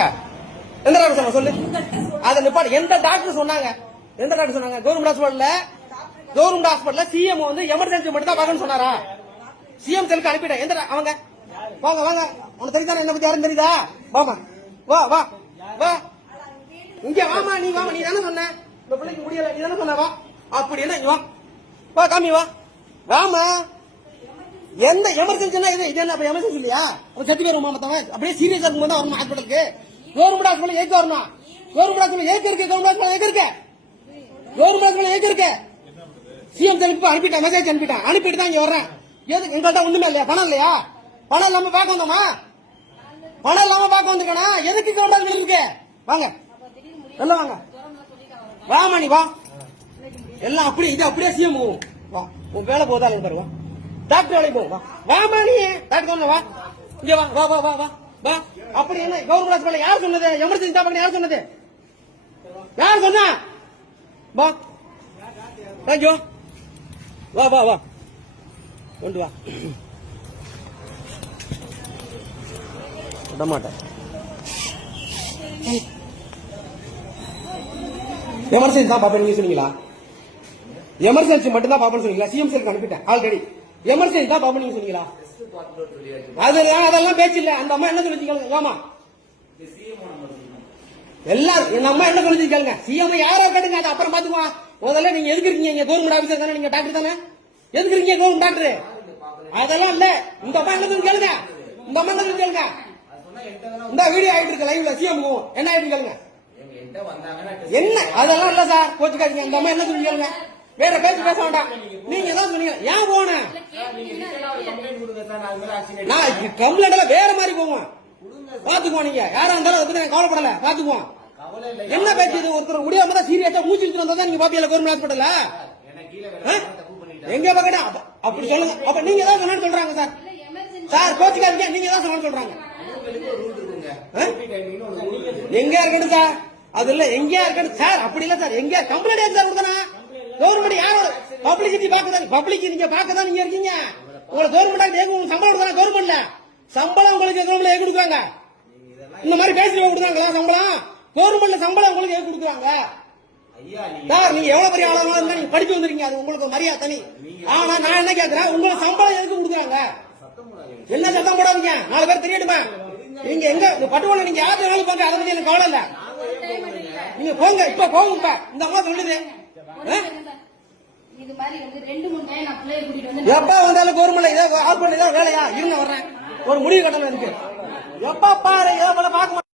சொன்னாங்க? எந்த டாக்டர் சொன்னாங்க சொல்லு? அத நிப்பாடு. எந்த டாக்டர் சொன்னாங்க? எந்த டாக்டர் சொன்னாங்க? கவர்மெண்ட் ஹாஸ்பிட்டல்ல சிஎம் வந்து எமர்ஜென்சி மட்டும் தான் பார்க்கணும்னு சொன்னாரா? சிஎம் செல்லுக்கு அனுப்பிட்டேன். எந்த அவங்க வாங்க வாங்க, உனக்கு தெரியுதா என்ன பத்தி யாரும் தெரியுதா? வாமா, வா வா வா, இங்க வாமா, நீ வாமா. நீ தானே சொன்ன இந்த பிள்ளைக்கு முடியல, நீ தானே சொன்ன? வா, அப்படி என்ன வா வா, காமி வா, வாமா. எந்த எமர்ஜென்சினா இது என்ன எமர்ஜென்சி இல்லையா? செத்து பேருமா மத்தவன்? அப்படியே சீரியஸா இருக்கும்போது வரணும் ஹாஸ்பிட்டலுக்கு. கவர்மெண்ட் ஹாஸ்பிட்டல் ஏக்கு வரணும். கவர்மெண்ட் ஹாஸ்பிட்டல் ஏக்கு இருக்கு. கவர்மெண்ட் ஹாஸ்பிட்டல் ஏக்கு இருக்கு. கவர்மெண்ட் ஹாஸ்பிட்டல் ஏக்கு இருக்கு. சிஎம் செல்லுக்கு அனுப்பிட்டேன், மெசேஜ் அனுப்பிட்டேன். அனுப்பிட்டு தான் இங்க வர்றேன். எதுக்கு? எங்கள்கிட்ட ஒண்ணுமே இல்லையா? பணம் இல்லையா? பணம் இல்லாம பார்க்க வந்தோமா? பணம் இல்லாம பார்க்க வந்திருக்கா? எதுக்கு கவர்மெண்ட் இருக்கு? வாங்க எல்லாம் வாங்க, வாமா நீ வா. எல்லாம் அப்படி இது அப்படியே சிஎம் வா. உன் வேலை போதா பாருவா, டாக்டர் வேலைக்கு போகும். வா வாமா, நீ டாக்டர் வா, இங்க வா வா வா வா வா வா. அப்படி என்ன கவர்மெண்ட் ஹாஸ்பிட்டல் யார் சொன்னது? எமர்ஜென்சி தான் யார் சொன்னது? யார் சொன்னா? வா தேங்க்யூ, வா வா வா, கொண்டு வா. விடமாட்டேன். எமர்ஜென்சி தான் பாப்பா நீங்க சொன்னீங்களா? எமர்ஜென்சி மட்டும் தான் பாப்பா சொன்னீங்களா? சிஎம் செல்லுக்கு அனுப்பிட்டேன் ஆல்ரெடி. எமர்ஜென்சி தான் பாப்பா நீங்க சொன்னீங்களா? அதெல்லாம் பேச்சு இல்ல. அந்த அம்மா என்ன சொல்லிச்சு? ஆமா, எல்லாரும் எங்க அம்மா என்ன சொல்லிச்சு கேளுங்க. சிஎம் யாரோ கேட்டுங்க, அது அப்புறம் பாத்துக்குவோம். முதல்ல நீங்க எதுக்கு இருக்கீங்க? கவர்மெண்ட் ஆபீசர் தானே, நீங்க டாக்டர் தானே, எதுக்கு இருக்கீங்க கவர்மெண்ட் டாக்டர்? அதெல்லாம் இல்ல. இந்த அம்மா என்ன சொல்லி கேளுங்க. இந்த அம்மா என்ன சொல்லி கேளுங்க. இந்த வீடியோ ஆயிட்டு இருக்கு லைவ்ல. சிஎம் என்ன ஆயிட்டு கேளுங்க. என்ன அதெல்லாம் இல்ல சார், கோச்சுக்காதீங்க. இந்த அம்மா என்ன சொல்லி கேளுங்க. வேற பேச்சு பேச வேண்டாம். நீங்க தான் சொன்னீங்க. ஏன் போன கம்ப்ளைண்ட் வேற மாதிரி போவோம். பாத்துக்குவோம். நீங்க யாரா இருந்தாலும் அதை பத்தி கவலைப்படல, பாத்துக்குவோம். என்ன பேச்சு இது? ஒருத்தர் முடியாம தான் சீரியஸா மூச்சு இழுத்து வந்தா நீங்க பாப்பியல கவர்மெண்ட் ஹாஸ்பிட்டல்ல எங்க பக்கடா அப்படி சொல்லுங்க. அப்ப நீங்க தான் சொன்னு சொல்றாங்க சார். சார் கோச்சுக்காதீங்க, நீங்க தான் சொன்னு சொல்றாங்க. எங்க இருக்கணும் சார்? அது இல்ல எங்கயா இருக்கணும் சார். அப்படி இல்ல சார், எங்க கம்ப்ளைண்ட் சார் கொடுத்தனா? கவர்மெண்ட் யாரோ பப்ளிசிட்டி பாக்குதான், பப்ளிக் நீங்க பாக்கதான் நீங்க இருக்கீங்க. உங்களுக்கு கவர்மெண்ட் உங்களுக்கு சம்பளம் கொடுத்தாங்க. கவர்மெண்ட்ல சம்பளம் உங்களுக்கு கவர்மெண்ட் ஏன் கொடுக்குறாங்க? இந்த மாதிரி பேசுறவங்க கொடுக்குறாங்களா சம்பளம்? கவர்மெண்ட்ல சம்பளம் உங்களுக்கு ஏன் கொடுக்குறாங்க சார்? நீங்க எவ்வளவு பெரிய ஆளா இருந்தா நீங்க படிச்சு வந்திருக்கீங்க, அது உங்களுக்கு மரியாதை தனி. ஆனா நான் என்ன கேட்கிறேன், உங்களுக்கு சம்பளம் எதுக்கு கொடுக்குறாங்க? என்ன சத்தம் போடாதீங்க, 4 பேர் தெரியணுமா? நீங்க எங்க பட்டுவாங்க? நீங்க யாரு வேலை பாக்க, அதை பத்தி எனக்கு கவலை இல்ல. நீங்க போங்க, இப்ப போங்க. இந்த அம்மா சொல்லுது எப்ப வந்தாலும் கவர்மெண்ட் ஏதாவது வேலையா இருங்க வர்றேன். ஒரு முடிவு கட்டணம் இருக்கு. எப்ப பாரு ஏதோ பார்க்க